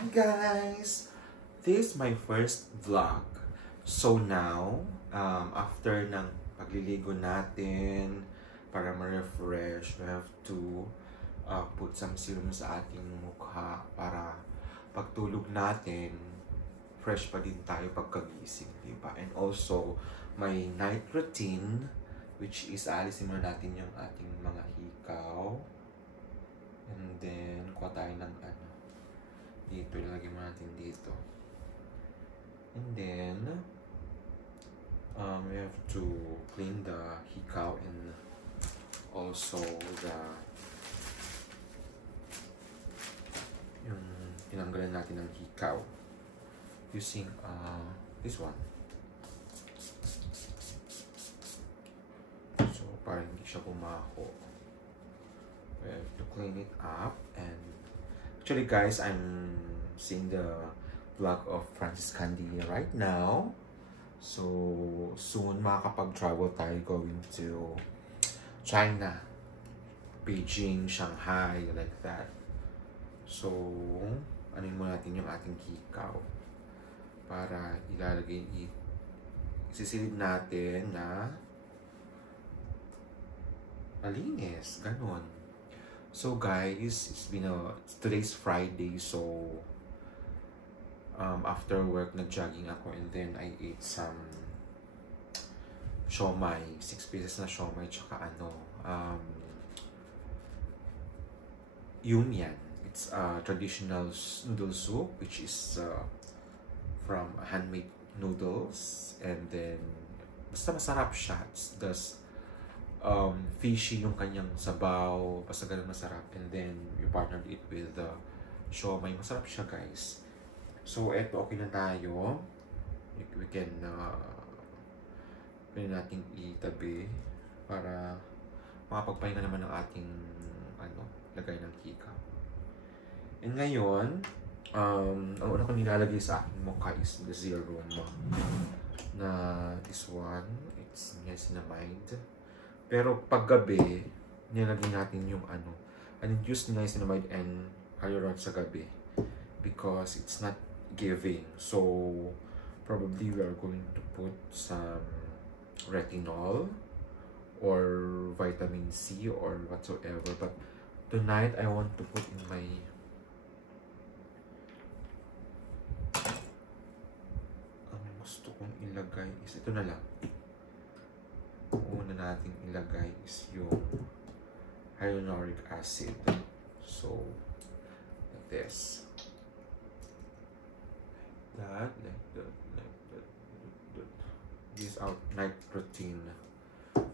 Hi guys! This is my first vlog. So now, after ng pagliligo natin, para ma-refresh, we have to put some serum sa ating mukha para pagtulog natin, fresh pa din tayo pagkagising, diba? And also, my night routine, which is alisin muna natin yung ating mga hikaw. And then, kuha tayo ng dito, ilagay mo natin dito. And then, we have to clean the hikaw and also yung tinanggalan natin ng hikaw using this one. So, para hindi siya bumaho. We have to clean it up. And actually guys, I'm seeing the vlog of Francis Candia right now. So soon makakapag-travel tayo going to China, Beijing, Shanghai, like that. So anin mo natin yung ating hikaw para ilalagay, isisilid natin na malinis, ganon. So guys, today's Friday, so after work nag-jogging ako and then I ate some siomai, 6 pieces na siomai, tsaka yum yan. It's a traditional noodle soup which is from handmade noodles, and then basta masarap siya. It's just fishy yung kanyang sabaw, basta ganun masarap, and then you partnered it with siomai, masarap siya guys. So eto, okay na tayo, we can pwede natin itabi para makapagpahinga naman ng ating lagay ng hikaw. And ngayon, ang una ko nilalagay sa aking mukha is the serum na this one, it's niacinamide. Pero paggabi, nilagay natin yung use niacinamide and hyaluronate sa gabi because it's not giving. So probably we are going to put some retinol or vitamin C or whatsoever. But tonight I want to put in my gusto kong ilagay is ito na lang. Una natin ilagay is yung hyaluronic acid. So, like this. Like that. This is our night routine.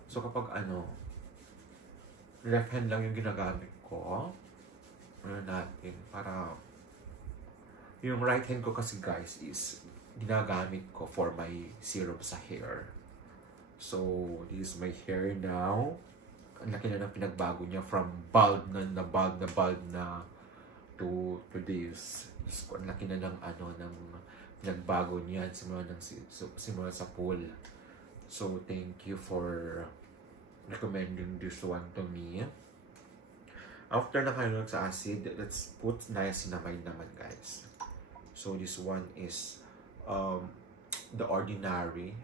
So, kapag left hand lang yung ginagamit ko, natin, para yung right hand ko kasi guys is ginagamit ko for my serum sa hair. So, this is my hair now. Ang laki na ng pinagbago niya from bald na to this. Ang laki na ng ng pinagbago niya simula sa pool. So, thank you for recommending this one to me. After na hyaluronic acid, let's put niacinamide naman guys. So, this one is The Ordinary.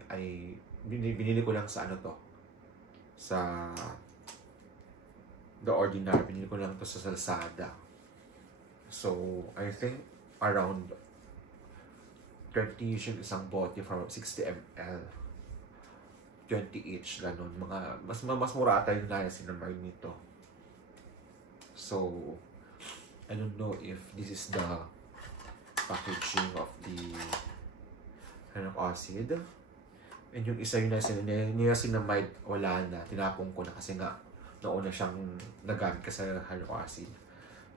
Binili ko lang sa sa The Ordinary. Binili ko lang to sa Lazada. So, I think around 30 yung isang bote from 60 ml. 20 each, ganun. Mas mura ata yung niacinamide nito. So, I don't know if this is the packaging of the acid. And yung isa yung niacinamide, wala na. Tinapong ko na kasi nga nauna siyang nagamit ka sa hyaluronic acid.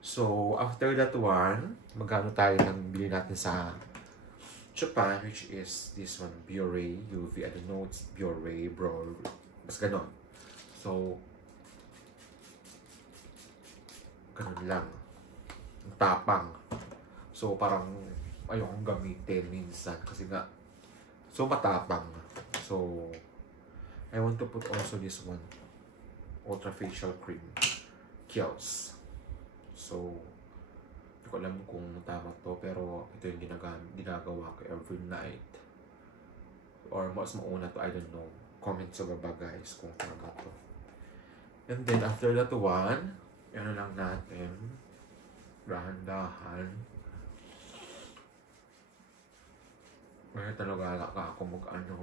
So, after that one, magkano tayo ng bili natin sa Japan, which is this one, Biore UV. I don't know, it's Biore, bro. Mas ganon. So, ganon lang. Ang tapang. So, parang ayokong gamitin minsan kasi nga so matapang. So, I want to put also this one, Ultra Facial Cream, Kiehl's. So, Hindi ko alam kung tama to, pero ito yung ginagawa ko every night. Or mas mauna to, I don't know. Comment sa baba guys kung tama to. And then after that one, ano lang natin, dahan-dahan. Kaya talaga ako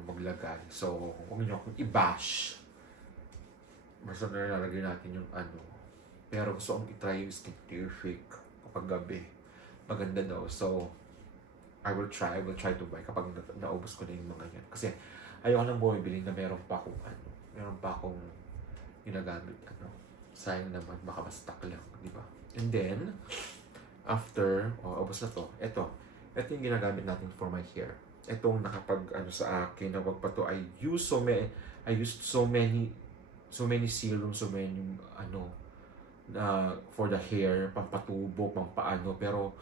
maglagay. So, huwag niyo akong i-bash. Basta nalalagay natin yung ano. Pero gusto kong i-try yung skincare shake kapag gabi. Maganda daw. So, I will try to buy kapag naubos ko na yung mga yan. Kasi ayoko nang bumibili na meron pa akong ginagamit. Sayang naman, baka ma-stuck lang, di ba? And then, after, ubos na to. Ito yung ginagamit natin for my hair. Itong nakapag sa akin na wag pa to. I used so many serum, so many for the hair, pampatubo, pampaano, pero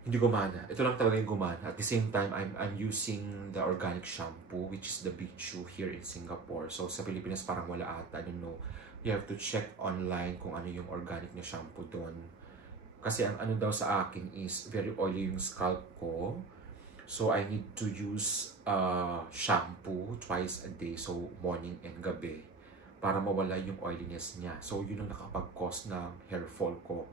hindi gumana. Ito lang talaga yung gumana. At the same time, I'm using the organic shampoo, which is the Bichu here in Singapore. So sa Pilipinas parang wala ata. I don't know. You have to check online kung ano yung organic na shampoo doon. Kasi ang ano daw sa akin is very oily yung scalp ko. So I need to use shampoo twice a day. So morning and gabi. Para mawala yung oiliness niya. So yun ang nakapag-cause ng hair fall ko.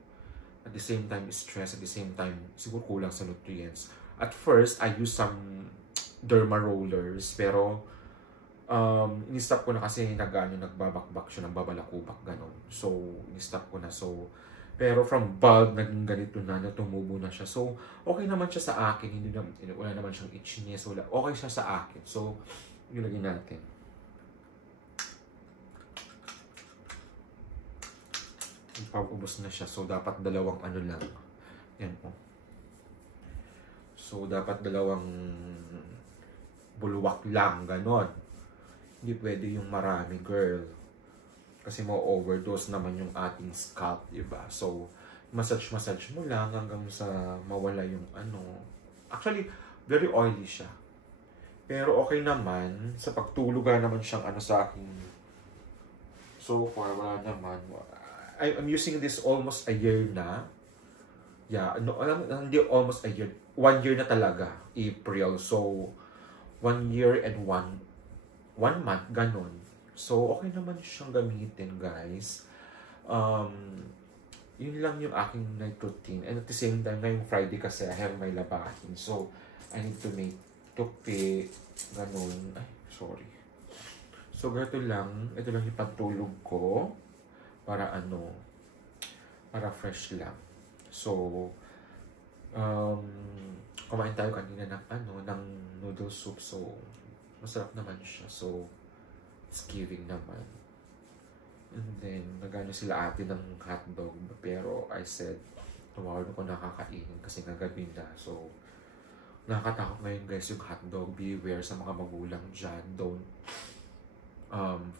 At the same time, stress. At the same time, siguro kulang sa nutrients. At first, I used some derma rollers. Pero in-stop ko na kasi nagbabakbak siya ng babalakubak. Ganon. So, in-stop ko na. So, pero from bald, naging ganito na, tumubo na siya. So, okay naman siya sa akin. Wala naman siyang itchiness. Okay siya sa akin. So, yun lagyan natin. Pag-ubos na siya. So, dapat dalawang ano lang. Yan po. So, dapat dalawang bulwak lang. Ganon. Hindi pwede yung marami, girl. Kasi ma-overdose naman yung ating scalp, diba? So, massage mo lang hanggang sa mawala yung ano. Actually, very oily siya. Pero okay naman. Sa pagtulog naman siyang ano sa akin. So far, wala naman. I'm using this almost a year na. Yeah, no, hindi almost a year. 1 year na talaga. April. So, 1 year and 1 month, ganon. So, okay naman siyang gamitin, guys. Yun lang yung aking night routine. And at the same time, ngayong Friday kasi I have my labahin. So, I need to make tupi, ganun. Ay, sorry. So, ganito lang. Ito lang yung pagtulog ko. Para para fresh lang. So, kumain tayo kanina ng noodle soup. So, masarap naman siya. So, it's giving naman. And then, nagano sila ate ng hotdog. Pero I said, tomorrow na ko nakakainin kasi nagabi na. So, nakakatakot ngayon guys yung hotdog. Beware sa mga magulang dyan. Don't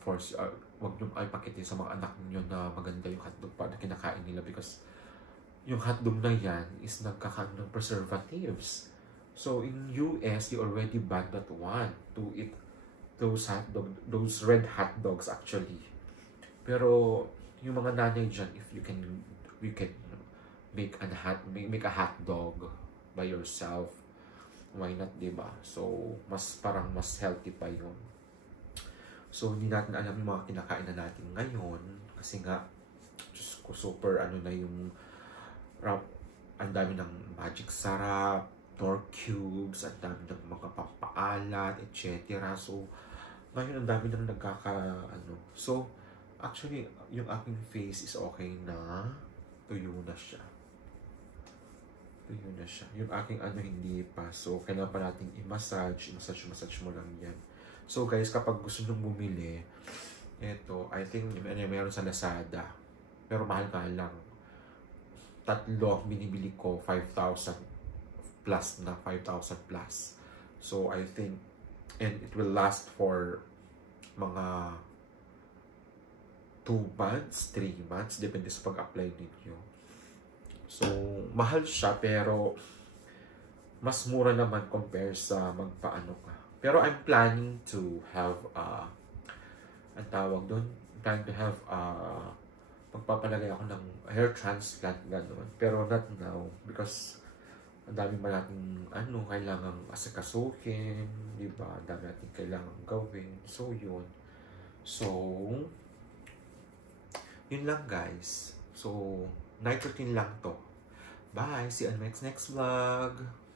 force, wag nyo ay pakitin sa mga anak niyo na maganda yung hotdog pa na kinakain nila because yung hotdog na yan is nagkakaroon ng preservatives. So, in US, you already banned that one to eat those red hot dogs actually. Pero yung mga nanay dyan, if you can make a hot dog by yourself, why not, diba? So mas healthy pa yun. So hindi natin alam yung mga kinakain na natin ngayon kasi nga Diyos ko, super na yung ang dami ng magic sarap, Knorr cubes, ang dami ng mga pampaalat, etc. So ngayon ang dami nang So, actually, yung aking face is okay na. Tuyo na siya. Yung aking hindi pa. So, kailangan pa natin i-massage. I-massage mo lang yan. So, guys, kapag gusto nyo bumili, ito, I think, meron sa Lazada. Pero mahal lang. 3 binibili ko, 5,000 plus na. 5,000 plus. So, I think, and it will last for mga 2 months, 3 months, depende sa pag-apply ninyo. So, mahal siya pero mas mura naman compare sa magpaano ka. Pero I'm planning to have magpapalagay ako ng hair transplant gano'n. Pero not now because ang dami pa natin kailangang asikasuhin, di ba? Ang dami natin kailangang gawin. So, yun. So, yun lang guys. So, night routine lang to. Bye! See you on next vlog!